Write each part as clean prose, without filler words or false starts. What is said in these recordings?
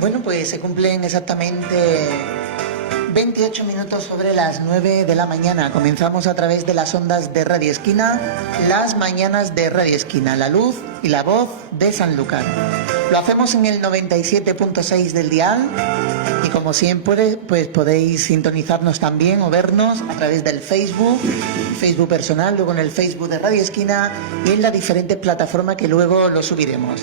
Bueno, pues se cumplen exactamente 28 minutos sobre las 9 de la mañana. Comenzamos a través de las ondas de Radio Esquina, las mañanas de Radio Esquina, la luz y la voz de Sanlúcar. Lo hacemos en el 97.6 del dial y como siempre, pues podéis sintonizarnos también o vernos a través del Facebook personal, luego en el Facebook de Radio Esquina y en las diferentes plataformas que luego lo subiremos.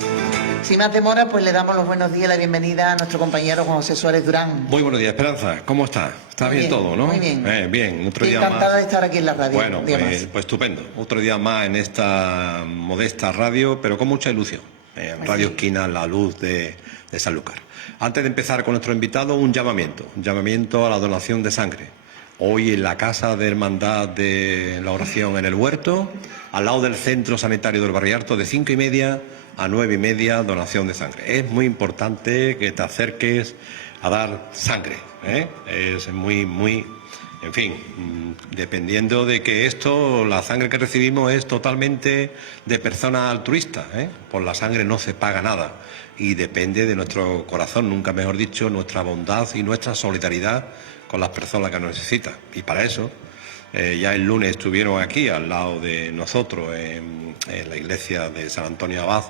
Sin más demora, pues le damos los buenos días y la bienvenida a nuestro compañero Juan José Suárez Durán. Muy buenos días, Esperanza. ¿Cómo está? ¿Está bien todo, no? Muy bien. Bien, otro día encantada más. de estar aquí en la radio. Bueno, pues estupendo. Otro día más en esta modesta radio, pero con mucha ilusión. Radio Esquina, la luz de Sanlúcar. Antes de empezar con nuestro invitado, un llamamiento a la donación de sangre. Hoy en la Casa de Hermandad de la Oración en el Huerto, al lado del Centro Sanitario del Barrialto, de 5:30 a 9:30, donación de sangre. Es muy importante que te acerques a dar sangre, ¿eh? Es muy, en fin, dependiendo de que la sangre que recibimos es totalmente de personas altruistas, ¿eh? Por la sangre no se paga nada y depende de nuestro corazón, nunca mejor dicho, nuestra bondad y nuestra solidaridad con las personas que nos necesitan. Y para eso, ya el lunes estuvieron aquí al lado de nosotros en la iglesia de San Antonio Abad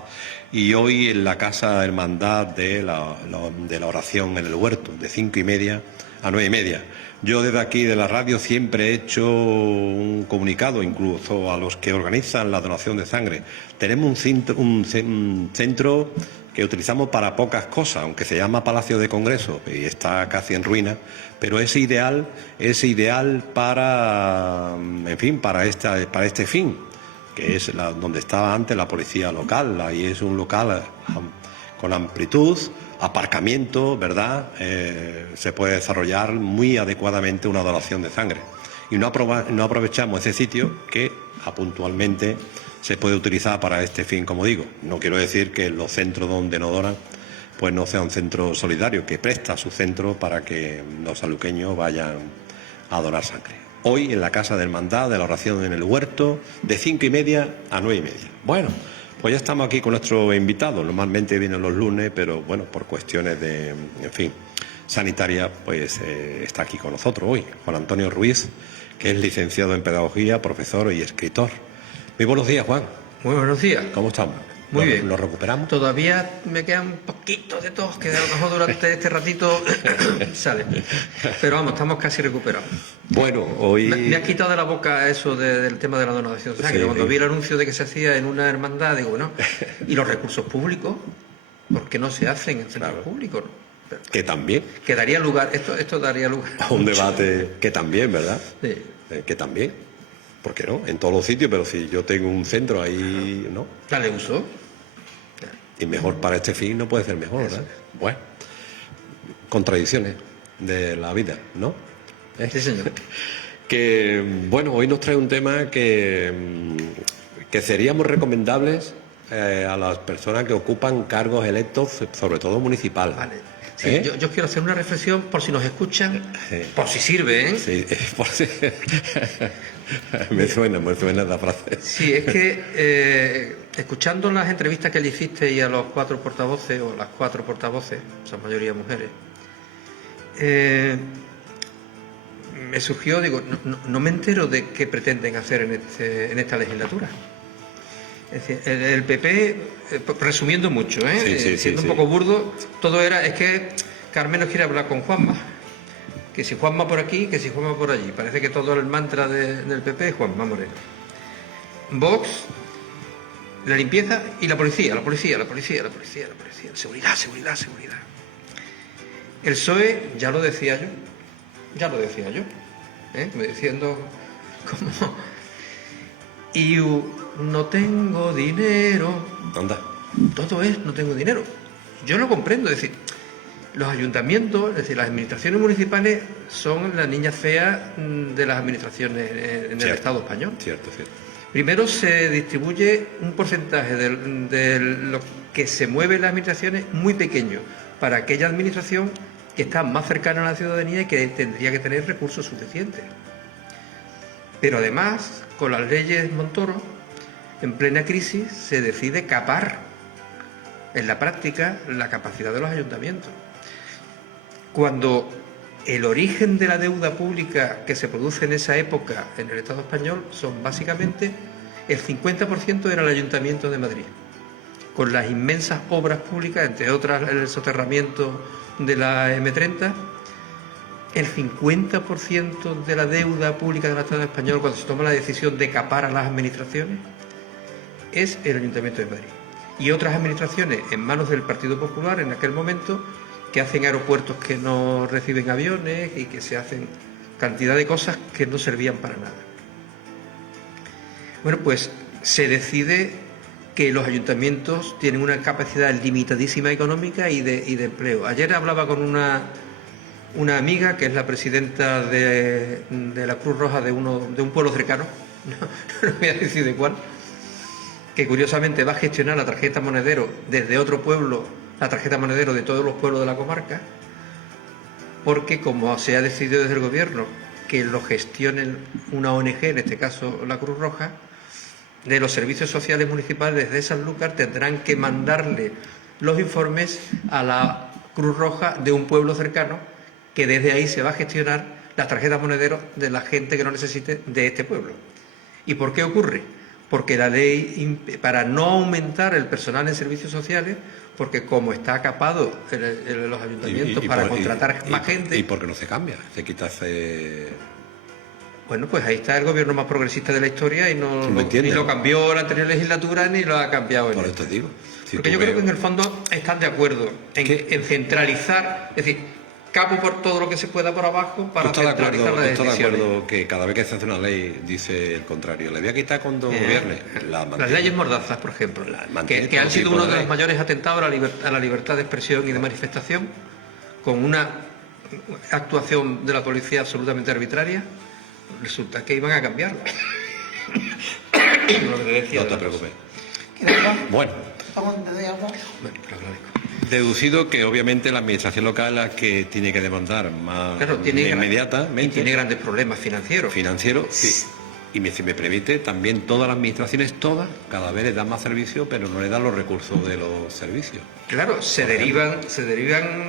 y hoy en la Casa Hermandad de la Oración en el Huerto, de 5:30 a 9:30. Yo desde aquí de la radio siempre he hecho un comunicado, incluso a los que organizan la donación de sangre. Tenemos un centro que utilizamos para pocas cosas, aunque se llama Palacio de Congreso y está casi en ruina, pero es ideal para, en fin, para este fin, que es donde estaba antes la policía local. Ahí es un local con amplitud, aparcamiento, ¿verdad? Se puede desarrollar muy adecuadamente una donación de sangre. Y no aprovechamos ese sitio que puntualmente se puede utilizar para este fin, como digo. No quiero decir que los centros donde no donan pues no sea un centro solidario, que presta su centro para que los sanluqueños vayan a donar sangre. Hoy en la Casa de Hermandad de la Oración en el Huerto, de 5:30 a 9:30. Bueno, pues ya estamos aquí con nuestro invitado. Normalmente vienen los lunes, pero bueno, por cuestiones de, en fin, sanitarias, pues está aquí con nosotros hoy, Juan Antonio Ruiz, que es licenciado en Pedagogía, profesor y escritor. Muy buenos días, Juan. Muy buenos días. ¿Cómo estamos? Muy bien. ¿Lo recuperamos? Todavía me queda un poquito de tos, que a lo mejor durante este ratito sale. Pero vamos, estamos casi recuperados. Bueno, hoy... Me has quitado de la boca eso del tema de la donación de sangre. Sí, Cuando sí. vi el anuncio de que se hacía en una hermandad, digo, bueno, ¿y los recursos públicos? ¿Por qué no se hacen en centros públicos? Pero, Que también. que daría lugar, esto daría lugar A un debate que también, ¿verdad? Sí. Que también. ¿Por qué no? En todos los sitios, pero si yo tengo un centro ahí, ¿no? Dale uso. Y mejor para este fin no puede ser mejor, ¿verdad? Bueno, contradicciones de la vida, ¿no? Sí, señor. Que, bueno, hoy nos trae un tema que seríamos recomendables a las personas que ocupan cargos electos, sobre todo municipales. Vale. Sí, yo quiero hacer una reflexión por si nos escuchan, Sí. por si sirve, ¿eh? Sí, por si... me suena la frase. Sí, es que escuchando las entrevistas que le hiciste y a los 4 portavoces, o las 4 portavoces, son mayoría mujeres, me surgió, digo, no me entero de qué pretenden hacer en esta legislatura. Es decir, el PP, resumiendo mucho, siendo un poco burdo, todo es que Carmen no quiere hablar con Juanma. Que si Juanma por aquí, que si Juanma por allí. Parece que todo el mantra del PP es Juanma Moreno. Vox, la limpieza y la policía. Seguridad. El PSOE, ya lo decía yo, me diciendo como... Y no tengo dinero. Anda. Todo es no tengo dinero. Yo lo comprendo, es decir, los ayuntamientos, es decir, las administraciones municipales son la niña fea de las administraciones en el Estado español. Cierto. Primero se distribuye un porcentaje de lo que se mueve en las administraciones muy pequeño para aquella administración que está más cercana a la ciudadanía y que tendría que tener recursos suficientes. Pero además, con las leyes Montoro, en plena crisis se decide capar en la práctica la capacidad de los ayuntamientos. cuando el origen de la deuda pública que se produce en esa época en el Estado español son básicamente el 50% era el Ayuntamiento de Madrid, con las inmensas obras públicas, entre otras el soterramiento de la M30. El 50% de la deuda pública del Estado español, cuando se toma la decisión de capar a las administraciones, es el Ayuntamiento de Madrid. Y otras administraciones en manos del Partido Popular en aquel momento, que hacen aeropuertos que no reciben aviones y que se hacen cantidad de cosas que no servían para nada. Bueno, pues se decide que los ayuntamientos tienen una capacidad limitadísima económica y de empleo. Ayer hablaba con una amiga que es la presidenta de la Cruz Roja de un pueblo cercano, no voy a decir de cuál, que curiosamente va a gestionar la tarjeta monedero desde otro pueblo, la tarjeta monedero de todos los pueblos de la comarca, porque como se ha decidido desde el gobierno que lo gestione una ONG, en este caso la Cruz Roja, de los servicios sociales municipales de Sanlúcar tendrán que mandarle los informes a la Cruz Roja de un pueblo cercano, que desde ahí se va a gestionar las tarjetas monederos de la gente que lo necesite de este pueblo. ¿Y por qué ocurre? Porque la ley, para no aumentar el personal en servicios sociales, porque como está capado en los ayuntamientos para contratar más gente... ¿Y por qué no se cambia? Se quita ese... Bueno, pues ahí está el gobierno más progresista de la historia y ni lo cambió la anterior legislatura ni lo ha cambiado. Por esto digo. Porque yo creo que en el fondo están de acuerdo en centralizar, es decir, capo por todo lo que se pueda por abajo para centralizar las decisiones. Estoy de acuerdo que cada vez que se hace una ley dice el contrario. Le voy a quitar cuando gobierne. Las leyes mordazas, por ejemplo, que han sido uno de los mayores atentados a la libertad de expresión y de manifestación, con una actuación de la policía absolutamente arbitraria. Resulta que iban a cambiarla. No te preocupes. Bueno. Deducido que obviamente la administración local es la que tiene que demandar más inmediatamente. Y tiene grandes problemas financieros. Y si me permite, también todas las administraciones, cada vez les dan más servicios, pero no le dan los recursos de los servicios. Claro, se derivan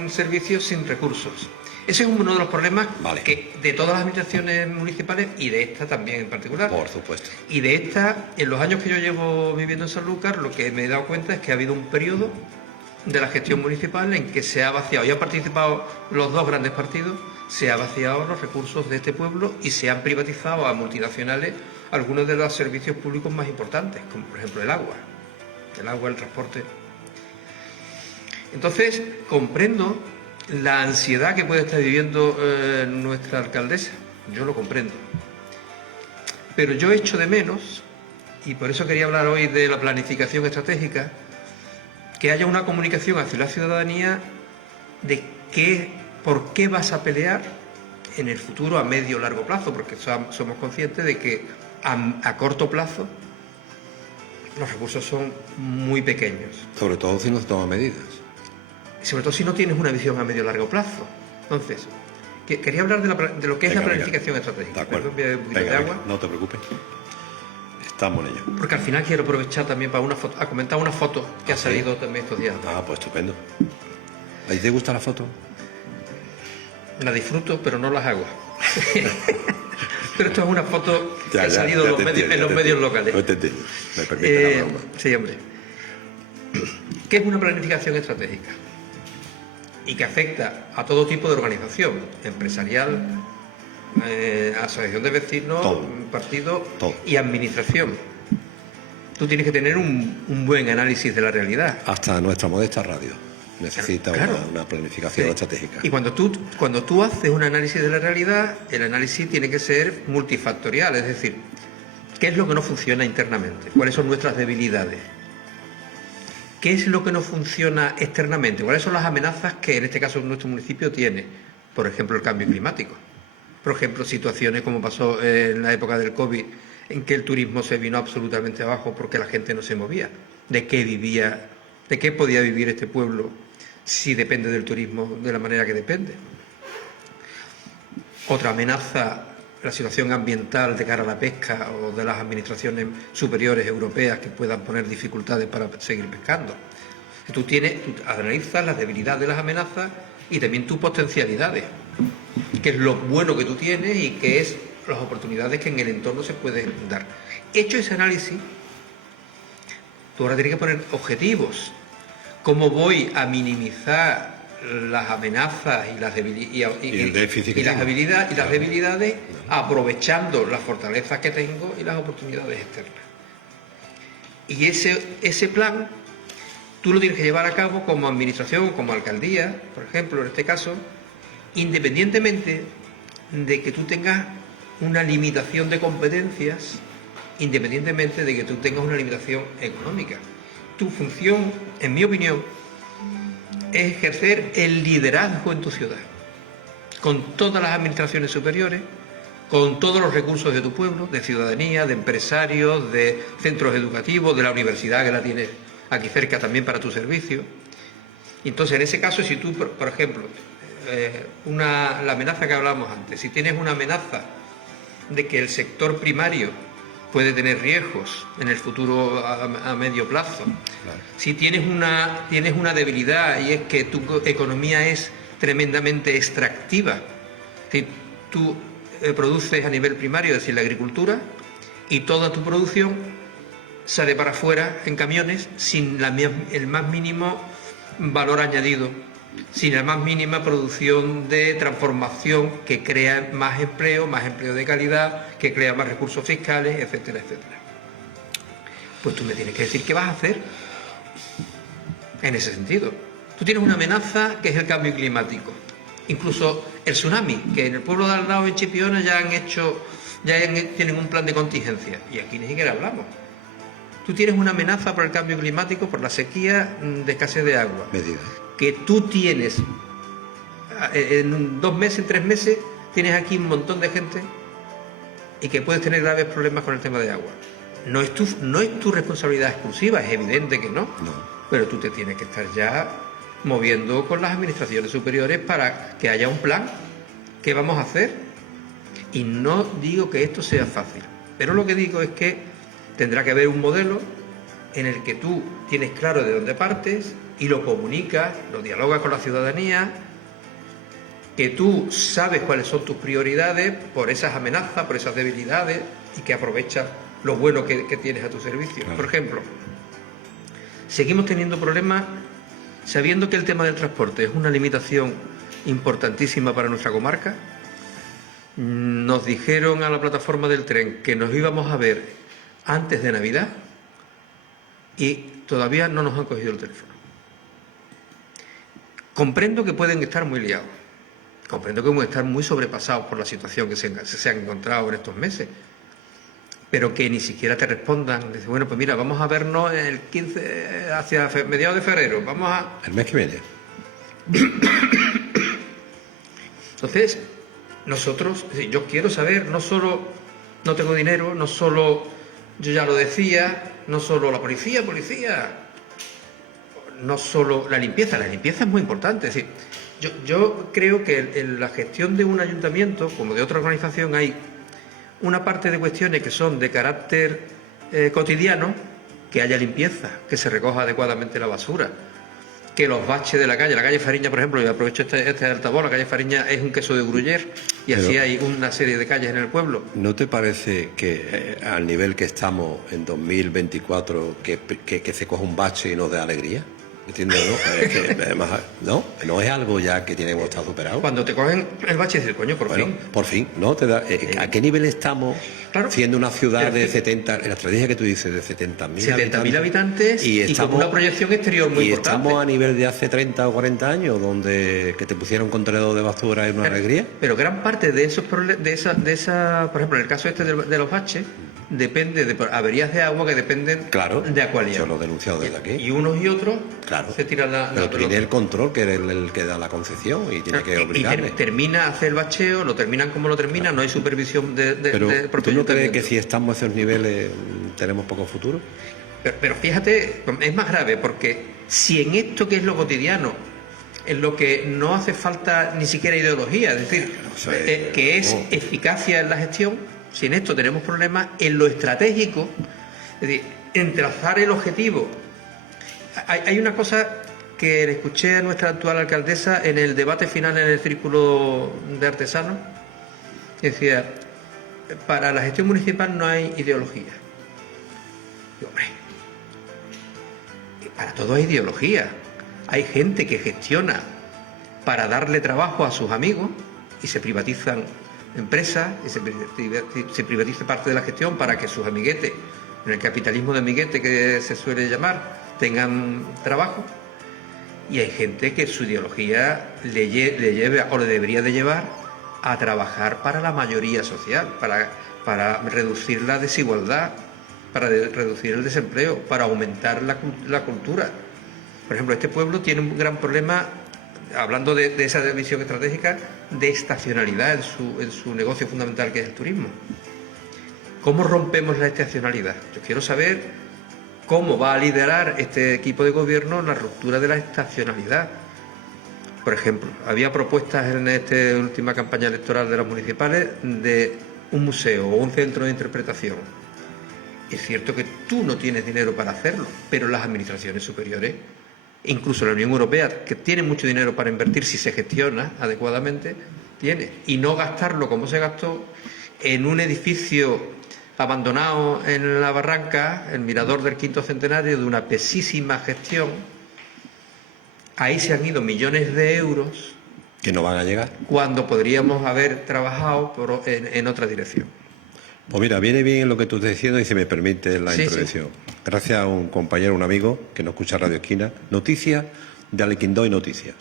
servicios sin recursos. Ese es uno de los problemas que de todas las administraciones municipales y de esta también en particular. Por supuesto. Y de esta, en los años que yo llevo viviendo en Sanlúcar, lo que me he dado cuenta es que ha habido un periodo de la gestión municipal en que se ha vaciado, y han participado los dos grandes partidos, se ha vaciado los recursos de este pueblo y se han privatizado a multinacionales algunos de los servicios públicos más importantes, como por ejemplo el agua, el transporte. Entonces, comprendo la ansiedad que puede estar viviendo nuestra alcaldesa, yo lo comprendo. Pero yo echo de menos, y por eso quería hablar hoy de la planificación estratégica, que haya una comunicación hacia la ciudadanía de por qué vas a pelear en el futuro a medio o largo plazo, porque somos conscientes de que a corto plazo los recursos son muy pequeños. Sobre todo si no se toman medidas. Sobre todo si no tienes una visión a medio o largo plazo. Entonces, quería hablar de lo que es la planificación estratégica. De acuerdo. Perdón, un poquito de agua. No te preocupes. Estamos en ello. Porque al final quiero aprovechar también para comentar una foto que ha salido también estos días. Ah, pues estupendo. ¿A ti te gusta la foto? La disfruto, pero no las hago. Pero esto es una foto que ha salido en los medios locales. No te entiendo. Me permite la broma. Sí, hombre. ¿Qué es una planificación estratégica? Y que afecta a todo tipo de organización, empresarial, asociación de vecinos, partido y administración. Tú tienes que tener un buen análisis de la realidad. Hasta nuestra modesta radio necesita una planificación estratégica. Y cuando tú haces un análisis de la realidad, el análisis tiene que ser multifactorial, es decir, ¿qué es lo que no funciona internamente? ¿Cuáles son nuestras debilidades? ¿Qué es lo que no funciona externamente? ¿Cuáles son las amenazas que en este caso nuestro municipio tiene? Por ejemplo, el cambio climático. Por ejemplo, situaciones como pasó en la época del COVID, en que el turismo se vino absolutamente abajo porque la gente no se movía. ¿De qué podía vivir este pueblo si depende del turismo de la manera que depende? Otra amenaza, la situación ambiental de cara a la pesca o de las administraciones superiores europeas que puedan poner dificultades para seguir pescando. Es Tú analizas las debilidades de las amenazas y también tus potencialidades, que es lo bueno que tú tienes y que es las oportunidades que en el entorno se pueden dar. Hecho ese análisis, tú ahora tienes que poner objetivos. ¿Cómo voy a minimizar las amenazas y las debilidades aprovechando las fortalezas que tengo y las oportunidades externas? Y ese plan tú lo tienes que llevar a cabo como administración, como alcaldía, por ejemplo, en este caso, independientemente de que tú tengas una limitación de competencias, independientemente de que tú tengas una limitación económica. Tu función, en mi opinión, es ejercer el liderazgo en tu ciudad, con todas las administraciones superiores, con todos los recursos de tu pueblo, de ciudadanía, de empresarios, de centros educativos, de la universidad que la tienes aquí cerca también para tu servicio. Entonces, en ese caso, si tú, por ejemplo, la amenaza que hablábamos antes, si tienes una amenaza de que el sector primario puede tener riesgos en el futuro a medio plazo, claro. Si tienes una debilidad y es que tu economía es tremendamente extractiva, si tú produces a nivel primario, es decir, la agricultura, y toda tu producción sale para afuera en camiones sin el más mínimo valor añadido, sin la más mínima producción de transformación que crea más empleo de calidad, que crea más recursos fiscales, etcétera, etcétera. Pues tú me tienes que decir qué vas a hacer en ese sentido. Tú tienes una amenaza que es el cambio climático. Incluso el tsunami, que en el pueblo de al lado, en Chipiona, tienen un plan de contingencia, y aquí ni siquiera hablamos. Tú tienes una amenaza por el cambio climático, por la sequía, de escasez de agua. Medida. Que tú tienes, en 2 meses, en 3 meses, tienes aquí un montón de gente y que puedes tener graves problemas con el tema de agua. No es tu responsabilidad exclusiva, es evidente que no, pero tú te tienes que estar ya moviendo con las administraciones superiores para que haya un plan. ¿Qué vamos a hacer? Y no digo que esto sea fácil, pero lo que digo es que tendrá que haber un modelo en el que tú tienes claro de dónde partes y lo comunicas, lo dialogas con la ciudadanía, que tú sabes cuáles son tus prioridades por esas amenazas, por esas debilidades, y que aprovechas lo bueno que tienes a tu servicio. Claro. Por ejemplo, seguimos teniendo problemas sabiendo que el tema del transporte es una limitación importantísima para nuestra comarca. Nos dijeron a la plataforma del tren que nos íbamos a ver antes de Navidad y todavía no nos han cogido el teléfono. Comprendo que pueden estar muy liados, comprendo que pueden estar muy sobrepasados por la situación que se han encontrado en estos meses, pero que ni siquiera te respondan. Dice, bueno, pues mira, vamos a vernos el 15, hacia mediados de febrero, vamos a... El mes que viene. Entonces, nosotros, yo quiero saber, no solo no tengo dinero, no solo, yo ya lo decía, no solo la policía, no solo la limpieza es muy importante. Es decir, yo creo que en la gestión de un ayuntamiento, como de otra organización, hay una parte de cuestiones que son de carácter cotidiano, que haya limpieza, que se recoja adecuadamente la basura, que los baches de la calle Fariña, por ejemplo, y aprovecho este altavoz, la calle Fariña es un queso de Gruyère, y así hay una serie de calles en el pueblo. ¿No te parece que al nivel que estamos en 2024, que se coja un bache y nos dé alegría? ¿Entiendes? ¿No? Es que, además, no es algo ya que tiene que estar superado. Cuando te cogen el bache, dices, coño, por fin. Por fin, ¿no? ¿A qué nivel estamos siendo una ciudad de 70, en la estrategia que tú dices, de 70.000 habitantes y con una proyección exterior muy importante? ¿Estamos a nivel de hace 30 o 40 años, donde que te pusieron un contenedor de basura es una alegría? Pero gran parte de esos problemas, de esa, por ejemplo, en el caso de los baches, depende de averías de agua que dependen de Aqualia. Yo lo he denunciado desde aquí. Y unos y otros se tiran la pero tiene el control, que es el que da la concesión, y tiene que obligarle. Y termina a hacer el bacheo, lo terminan como lo termina, no hay supervisión Pero ¿tú no crees que si estamos a esos niveles tenemos poco futuro? Pero fíjate, es más grave, porque si en esto que es lo cotidiano, en lo que no hace falta ni siquiera ideología, es decir, que es eficacia en la gestión, si en esto tenemos problemas, en lo estratégico, es decir, en trazar el objetivo Hay una cosa que le escuché a nuestra actual alcaldesa en el debate final en el Círculo de Artesanos. Decía, para la gestión municipal no hay ideología. Y, hombre, para todo hay ideología. Hay gente que gestiona para darle trabajo a sus amigos y se privatizan empresas y se privatiza parte de la gestión para que sus amiguetes, en el capitalismo de amiguete que se suele llamar, tengan trabajo. Y hay gente que su ideología le lleve o le debería de llevar a trabajar para la mayoría social, para reducir la desigualdad, para reducir el desempleo, para aumentar la cultura. Por ejemplo, este pueblo tiene un gran problema, hablando de esa visión estratégica, de estacionalidad en su negocio fundamental, que es el turismo. ¿Cómo rompemos la estacionalidad? Yo quiero saber cómo va a liderar este equipo de gobierno la ruptura de la estacionalidad. Por ejemplo, había propuestas en esta última campaña electoral de las municipales de un museo o un centro de interpretación. Es cierto que tú no tienes dinero para hacerlo, pero las administraciones superiores, incluso la Unión Europea, que tiene mucho dinero para invertir si se gestiona adecuadamente, tiene. Y no gastarlo como se gastó en un edificio abandonado en la Barranca, el Mirador del Quinto Centenario, de una pesísima gestión. Ahí se han ido millones de euros que no van a llegar, cuando podríamos haber trabajado en otra dirección. Pues mira, viene bien lo que tú estás diciendo y si me permite la intervención. Sí. Gracias a un compañero, un amigo que nos escucha Radio Esquina, noticias de Alequindó Noticias.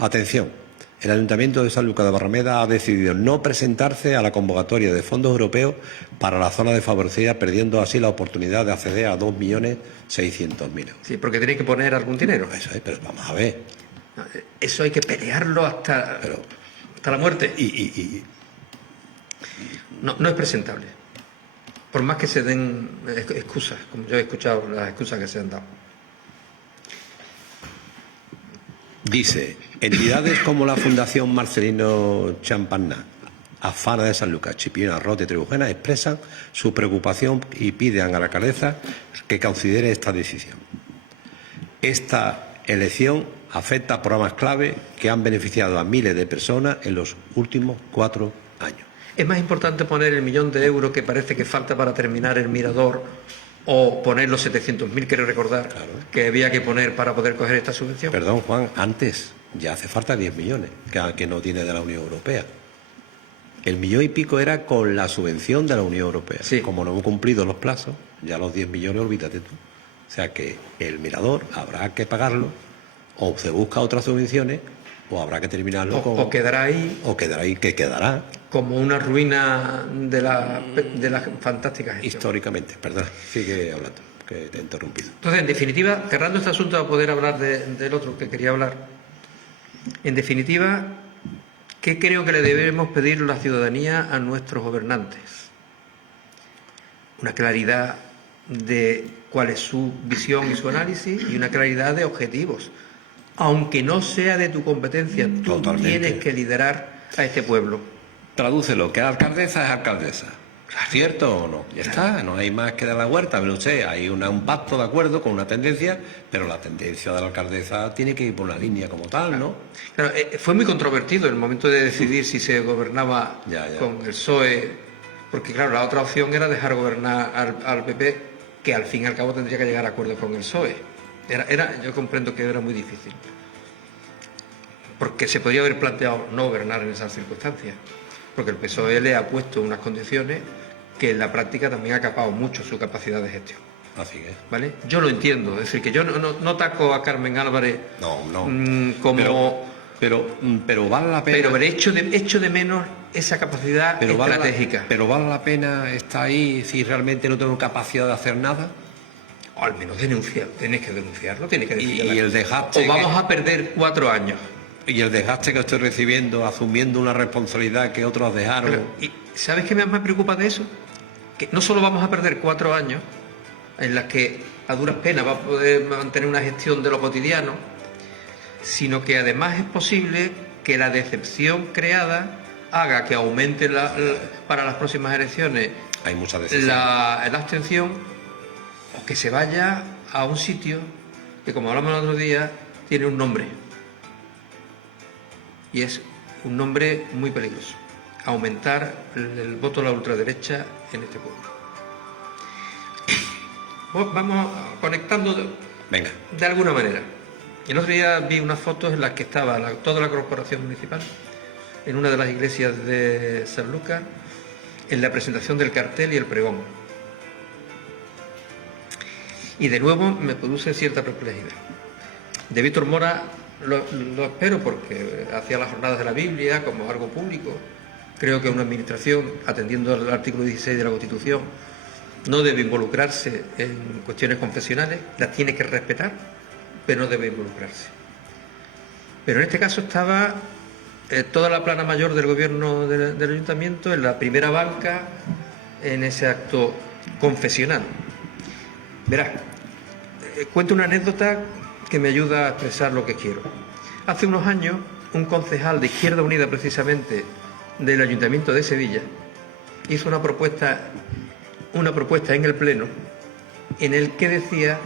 Atención, el Ayuntamiento de Sanlúcar de Barrameda ha decidido no presentarse a la convocatoria de fondos europeos para la zona desfavorecida, perdiendo así la oportunidad de acceder a 2.600.000 euros. Sí, porque tiene que poner algún dinero. Eso es, pero vamos a ver. Eso hay que pelearlo hasta la muerte. No es presentable. Por más que se den excusas, como yo he escuchado las excusas que se han dado. Dice, entidades como la Fundación Marcelino Champagnat, Afana de Sanlúcar, Chipiona, Rota y Trebujena expresan su preocupación y piden a la alcaldesa que considere esta decisión. Esta elección afecta a programas clave que han beneficiado a miles de personas en los últimos 4 años. ¿Es más importante poner el 1.000.000 de euros que parece que falta para terminar el mirador o poner los 700.000, quiero recordar, que había que poner para poder coger esta subvención? Perdón, Juan, antes ya hace falta 10 millones, que no tiene de la Unión Europea. El 1.000.000 y pico era con la subvención de la Unión Europea. Sí. Como no hemos cumplido los plazos, ya los 10 millones, olvídate tú. O sea que el mirador habrá que pagarlo, o se busca otras subvenciones, o habrá que terminarlo o quedará ahí. O quedará ahí, que quedará. Como una ruina de la fantástica gestión. Históricamente, perdón, sigue hablando, que te he interrumpido. Entonces, en definitiva, cerrando este asunto a poder hablar del otro que quería hablar, en definitiva, ¿qué creo que le debemos pedir la ciudadanía a nuestros gobernantes? Una claridad de cuál es su visión y su análisis y una claridad de objetivos. Aunque no sea de tu competencia, tú tienes que liderar a este pueblo. Tradúcelo, que alcaldesa es alcaldesa. ¿Cierto o no? Ya está, no hay más que dar la vuelta. No sé, hay un pacto de acuerdo con una tendencia, pero la tendencia de la alcaldesa tiene que ir por una línea como tal, ¿no? Claro, fue muy controvertido el momento de decidir si se gobernaba con el PSOE, porque claro, la otra opción era dejar gobernar al PP, que al fin y al cabo tendría que llegar a acuerdo con el PSOE. Yo comprendo que era muy difícil, porque se podría haber planteado no gobernar en esas circunstancias, porque el PSOE le ha puesto unas condiciones que en la práctica también ha capado mucho su capacidad de gestión. Así es. ¿Vale? Yo lo entiendo, es decir, que yo no ataco a Carmen Álvarez como... Pero vale la pena... Pero echo de menos esa capacidad estratégica. Pero vale la pena estar ahí si realmente no tengo capacidad de hacer nada. O al menos denunciar, tienes que denunciarlo, tienes que decirlo. Y el desgaste... O vamos a perder 4 años. Y el desgaste que estoy recibiendo, asumiendo una responsabilidad que otros dejaron... Pero, ¿y sabes qué más me preocupa de eso? Que no solo vamos a perder 4 años, en las que a duras penas va a poder mantener una gestión de lo cotidiano, sino que además es posible que la decepción creada haga que aumente para las próximas elecciones hay mucha decepción. la abstención, o que se vaya a un sitio que, como hablamos el otro día, tiene un nombre. Y es un nombre muy peligroso: aumentar el voto de la ultraderecha en este pueblo. Vamos conectando de alguna manera. El otro día vi unas fotos en las que estaba toda la corporación municipal en una de las iglesias de Sanlúcar, en la presentación del cartel y el pregón. Y de nuevo me produce cierta perplejidad. De Víctor Mora lo espero, porque hacía las jornadas de la Biblia como algo público. Creo que una administración, atendiendo al artículo 16 de la Constitución, no debe involucrarse en cuestiones confesionales, las tiene que respetar, pero no debe involucrarse. Pero en este caso estaba toda la plana mayor del gobierno del ayuntamiento en la primera banca, en ese acto confesional. Verás, cuento una anécdota que me ayuda a expresar lo que quiero. Hace unos años, un concejal de Izquierda Unida, precisamente, del Ayuntamiento de Sevilla, hizo una propuesta en el Pleno en el que decía,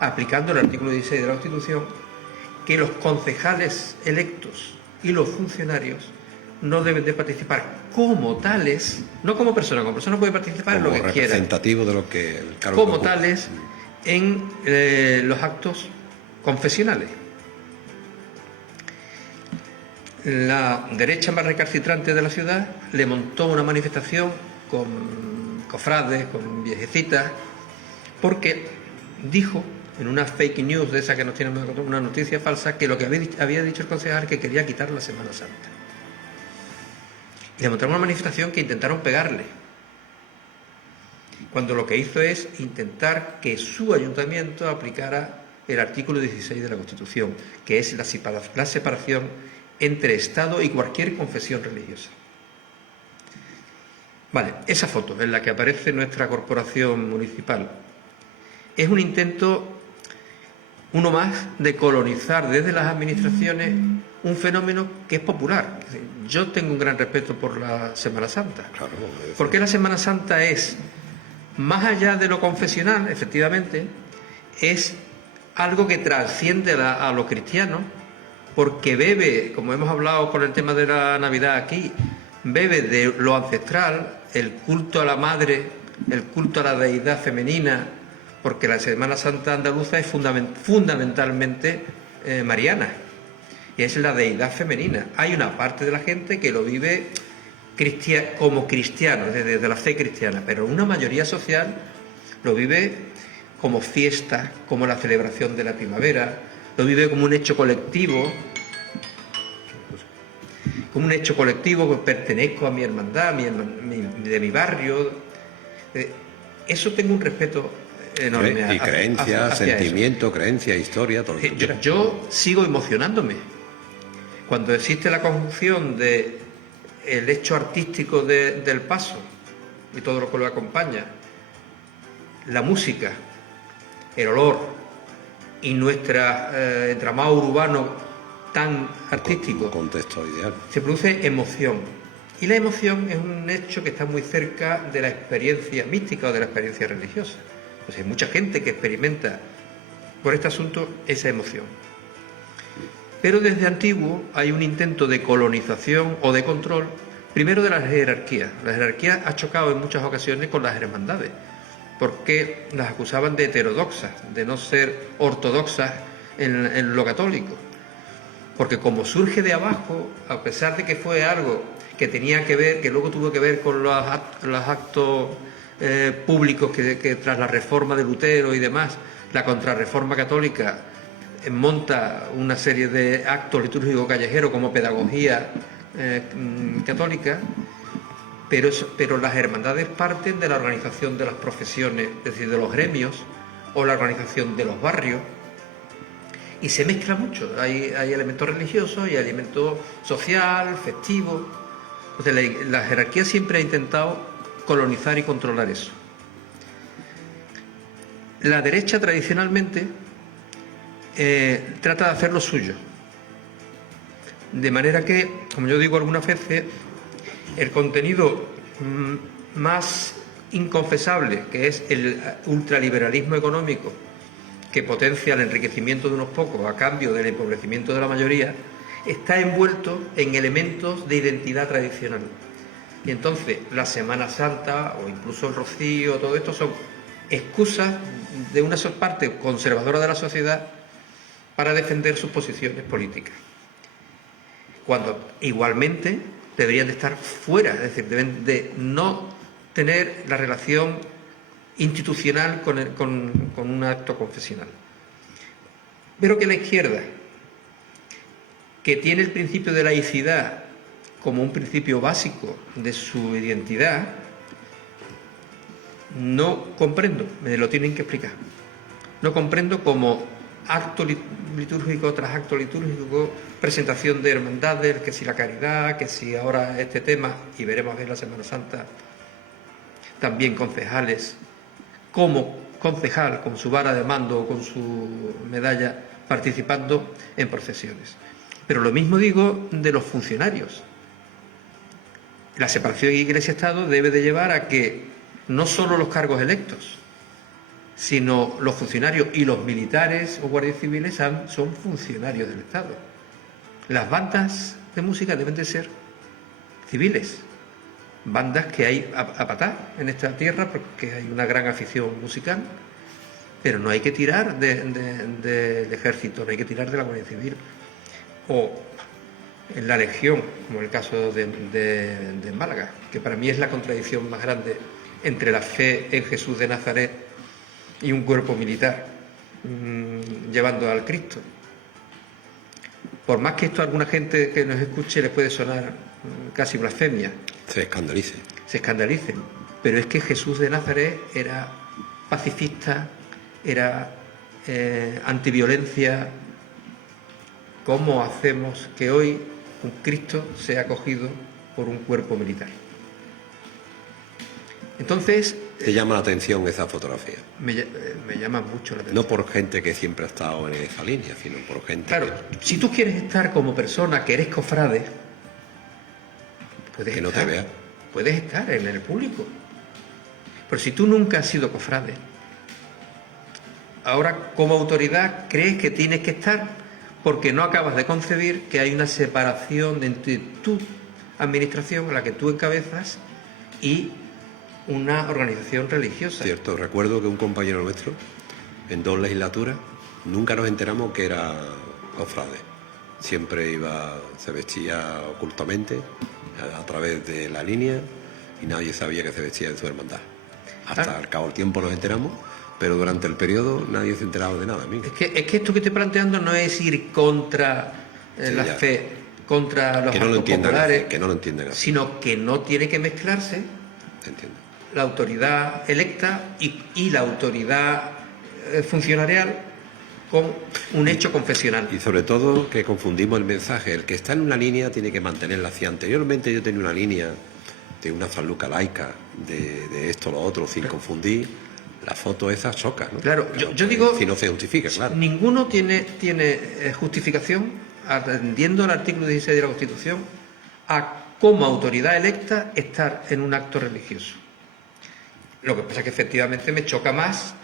aplicando el artículo 16 de la Constitución, que los concejales electos y los funcionarios no deben de participar como tales, no como persona puede participar en lo que quiera, representativo de lo que el cargo como tales en los actos confesionales. La derecha más recalcitrante de la ciudad le montó una manifestación con cofrades, con viejecitas, porque dijo, en una fake news de esa que nos tiene una noticia falsa, que lo que había dicho el concejal, que quería quitar la Semana Santa. Y le montaron una manifestación que intentaron pegarle, cuando lo que hizo es intentar que su ayuntamiento aplicara el artículo 16 de la Constitución, que es la separación entre Estado y cualquier confesión religiosa. Vale, esa foto en la que aparece nuestra corporación municipal es un intento, uno más, de colonizar desde las administraciones un fenómeno que es popular. Yo tengo un gran respeto por la Semana Santa, Claro, porque la Semana Santa es, más allá de lo confesional, efectivamente, es algo que trasciende a lo cristiano, porque bebe, como hemos hablado con el tema de la Navidad aquí, bebe de lo ancestral, el culto a la madre, el culto a la deidad femenina, porque la Semana Santa andaluza es fundamentalmente mariana, y es la deidad femenina. Hay una parte de la gente que lo vive como cristiano, desde la fe cristiana, pero una mayoría social lo vive como fiesta, como la celebración de la primavera, lo vive como un hecho colectivo, que pertenezco a mi hermandad, de mi barrio. Eso tengo un respeto enorme. Y creencia, hacia sentimiento, eso. creencia, historia, todo. Yo sigo emocionándome cuando existe la conjunción de el hecho artístico del paso y todo lo que lo acompaña, la música, el olor y nuestro entramado urbano tan artístico. Un contexto ideal. Se produce emoción. Y la emoción es un hecho que está muy cerca de la experiencia mística o de la experiencia religiosa. Pues hay mucha gente que experimenta por este asunto esa emoción. Pero desde antiguo hay un intento de colonización o de control, primero de las jerarquías. La jerarquía ha chocado en muchas ocasiones con las hermandades, porque las acusaban de heterodoxas, de no ser ortodoxas en lo católico. Porque como surge de abajo, a pesar de que fue algo que tenía que ver, que luego tuvo que ver con los actos públicos que tras la reforma de Lutero y demás, la contrarreforma católica monta una serie de actos litúrgicos callejeros como pedagogía católica, pero las hermandades parten de la organización de las profesiones, es decir, de los gremios o la organización de los barrios, y se mezcla mucho. Hay elementos religiosos y elementos social, festivo. Entonces, la jerarquía siempre ha intentado colonizar y controlar eso. La derecha tradicionalmente trata de hacer lo suyo, de manera que, como yo digo algunas veces, el contenido más inconfesable, que es el ultraliberalismo económico que potencia el enriquecimiento de unos pocos a cambio del empobrecimiento de la mayoría, está envuelto en elementos de identidad tradicional. Y entonces la Semana Santa o incluso el Rocío, todo esto son excusas de una parte conservadora de la sociedad para defender sus posiciones políticas, cuando igualmente deberían de estar fuera, es decir, deben de no tener la relación institucional con un acto confesional. Pero que la izquierda, que tiene el principio de laicidad como un principio básico de su identidad, no comprendo, me lo tienen que explicar. No comprendo cómo acto litúrgico tras acto litúrgico, presentación de hermandades, que si la caridad, que si ahora este tema, y veremos en la Semana Santa también concejales, como concejal con su vara de mando o con su medalla participando en procesiones. Pero lo mismo digo de los funcionarios. La separación Iglesia-Estado debe de llevar a que no solo los cargos electos, sino los funcionarios y los militares o guardias civiles son funcionarios del Estado. Las bandas de música deben de ser civiles, bandas que hay a patar en esta tierra porque hay una gran afición musical, pero no hay que tirar del ejército, no hay que tirar de la Guardia Civil o en la Legión, como el caso de Málaga, que para mí es la contradicción más grande entre la fe en Jesús de Nazaret y un cuerpo militar llevando al Cristo. Por más que esto a alguna gente que nos escuche le puede sonar casi blasfemia, se escandalicen, pero es que Jesús de Nazaret era pacifista, era antiviolencia. ¿Cómo hacemos que hoy un Cristo sea acogido por un cuerpo militar? Entonces... ¿Te llama la atención esa fotografía? Me llama mucho la atención. No por gente que siempre ha estado en esa línea, sino por gente... Claro, si tú quieres estar como persona, que eres cofrade, puedes que no estar, te vea. Puedes estar en el público. Pero si tú nunca has sido cofrade, ahora como autoridad crees que tienes que estar porque no acabas de concebir que hay una separación entre tu administración, a la que tú encabezas, y una organización religiosa. Cierto, recuerdo que un compañero nuestro, en 2 legislaturas, nunca nos enteramos que era cofrade. Siempre se vestía ocultamente a través de la línea y nadie sabía que se vestía en su hermandad. Hasta al cabo del tiempo nos enteramos, pero durante el periodo nadie se enteraba de nada. Amigo. Es que esto que estoy planteando no es ir contra la fe, contra los actos populares, que no lo entienden así, sino que no tiene que mezclarse la autoridad electa y la autoridad funcionarial con un hecho confesional. Y sobre todo que confundimos el mensaje. El que está en una línea tiene que mantenerla así. Anteriormente yo tenía una línea de una San Lucas laica, de esto o lo otro, sin confundir. La foto esa choca, ¿no? Claro, yo digo... Si no se justifica, claro. Ninguno tiene justificación, atendiendo al artículo 16 de la Constitución, a como autoridad electa estar en un acto religioso. Lo que pasa es que efectivamente me choca más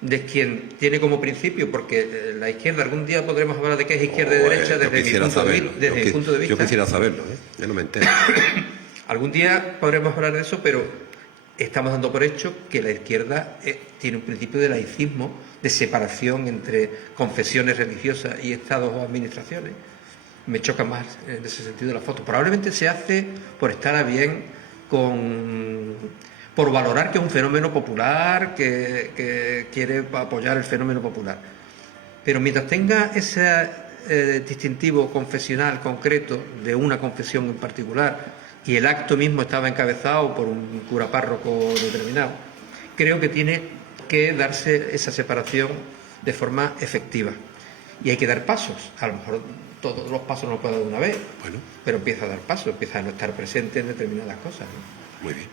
de quien tiene como principio, porque la izquierda, algún día podremos hablar de qué es izquierda y derecha desde mi punto de vista. Yo quisiera saberlo, yo no me entero. Algún día podremos hablar de eso, pero estamos dando por hecho que la izquierda tiene un principio de laicismo, de separación entre confesiones religiosas y estados o administraciones. Me choca más en ese sentido la foto. Probablemente se hace por estar a bien por valorar que es un fenómeno popular, que quiere apoyar el fenómeno popular. Pero mientras tenga ese distintivo confesional concreto de una confesión en particular y el acto mismo estaba encabezado por un cura párroco determinado, creo que tiene que darse esa separación de forma efectiva. Y hay que dar pasos. A lo mejor todos los pasos no lo puede dar de una vez, pero empieza a dar pasos, empieza a no estar presente en determinadas cosas, ¿no? Muy bien.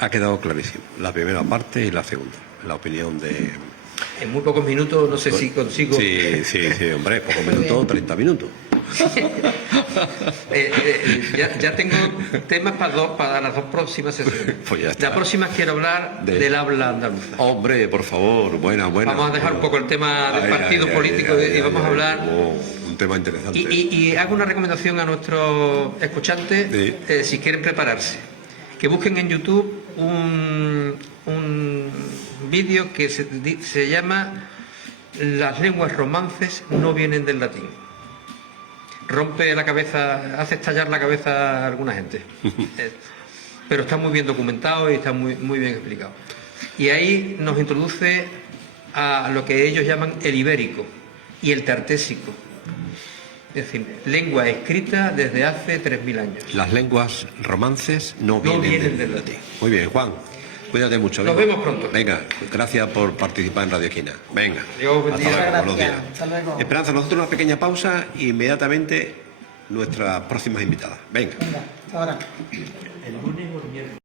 Ha quedado clarísimo la primera parte y la segunda, la opinión de... En muy pocos minutos, no sé si consigo... Sí, hombre, pocos minutos, 30 minutos. Ya tengo temas para las dos próximas sesiones. Pues ya está. La próxima quiero hablar del habla andaluza. Hombre, por favor, buena. Vamos a dejar un poco el tema del partido político y vamos a hablar... un tema interesante. Y hago una recomendación a nuestros escuchantes, si quieren prepararse, que busquen en YouTube un vídeo que se llama Las lenguas romances no vienen del latín. Rompe la cabeza, hace estallar la cabeza a alguna gente. Pero está muy bien documentado y está muy bien explicado. Y ahí nos introduce a lo que ellos llaman el ibérico y el tartésico. Es decir, lengua escrita desde hace 3000 años. Las lenguas romances no vienen del latín. Muy bien, Juan. Cuídate mucho. Nos vemos pronto. Venga, gracias por participar en Radio Esquina. Venga. Dios bendiga. Hasta luego, buenos días. Hasta luego. Esperanza, nosotros una pequeña pausa e inmediatamente nuestras próximas invitadas. Venga. Venga, hasta ahora. El lunes o el miércoles.